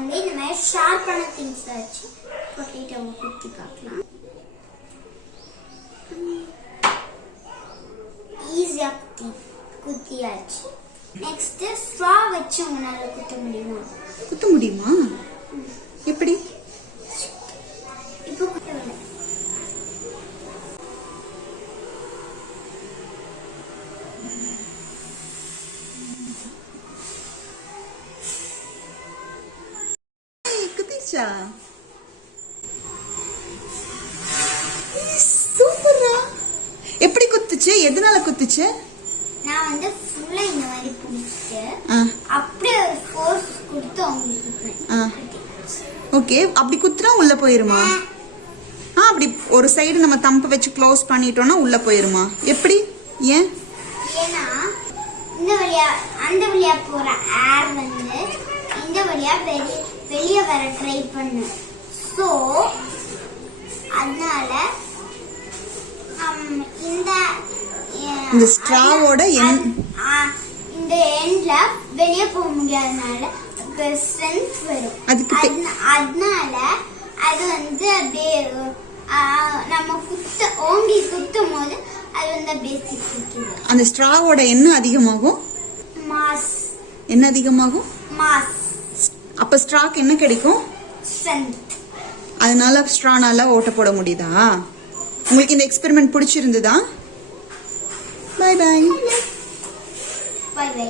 வந்து இந்த மாதிரி ஷார்ப்பான திங்ஸ் வச்சு பொட்டேட்டோவை குத்தி பார்க்கலாம். ஈஸியா குத்தியாச்சு. நெக்ஸ்ட் ஸ்ட்ரா வச்சு உங்களால குத்த முடியுமா? குத்த முடியுமா? எப்படி? இப்போ குத்தவில்லை. குத்திச்சா? சூப்பரா. எப்படி குத்துச்சு? எதனால குத்துச்சு? நான் வந்து ஃபுல்லா இந்த மாதிரி பிடிச்சிட்டு அப்படியே ஒரு ஃபோர்ஸ் கொடுத்து உங்களுக்கு. ஓகே, அப்படி குத்துனா உள்ள போயிருமா? அப்படி ஒரு சைடு நம்ம தம்பு வச்சு க்ளோஸ் பண்ணிட்டோம்னா உள்ள போயிருமா? எப்படி? ஏன்? ஏன்னா இந்த வழியா அந்த வழியா போற ஏர் வந்து இந்த வழியா வெளியே வர ட்ரை பண்ணு. ஸோ அதனால இந்த ஸ்ட்ராவோட இந்த எண்ட்ல வெளியே போக முடியாதனால ஸ்ட்ரென்த் வரும். அதனால அது வந்து அப்படியே நம்ம ஓங்கி குத்தும் போது அது வந்து அப்படியே சிக்கிக்குது. அந்த ஸ்ட்ராவோட என்ன அதிகமாகும்? மாஸ். என்ன அதிகமாகும்? மாஸ். அப்ப ஸ்ட்ராக்கு என்ன கிடைக்கும்? ஸ்ட்ரென்த். அதனால ஸ்ட்ரானால ஓட்ட போட முடியுதா? உங்களுக்கு இந்த எக்ஸ்பெரிமெண்ட் பிடிச்சிருந்ததா? Bye bye. Bye by.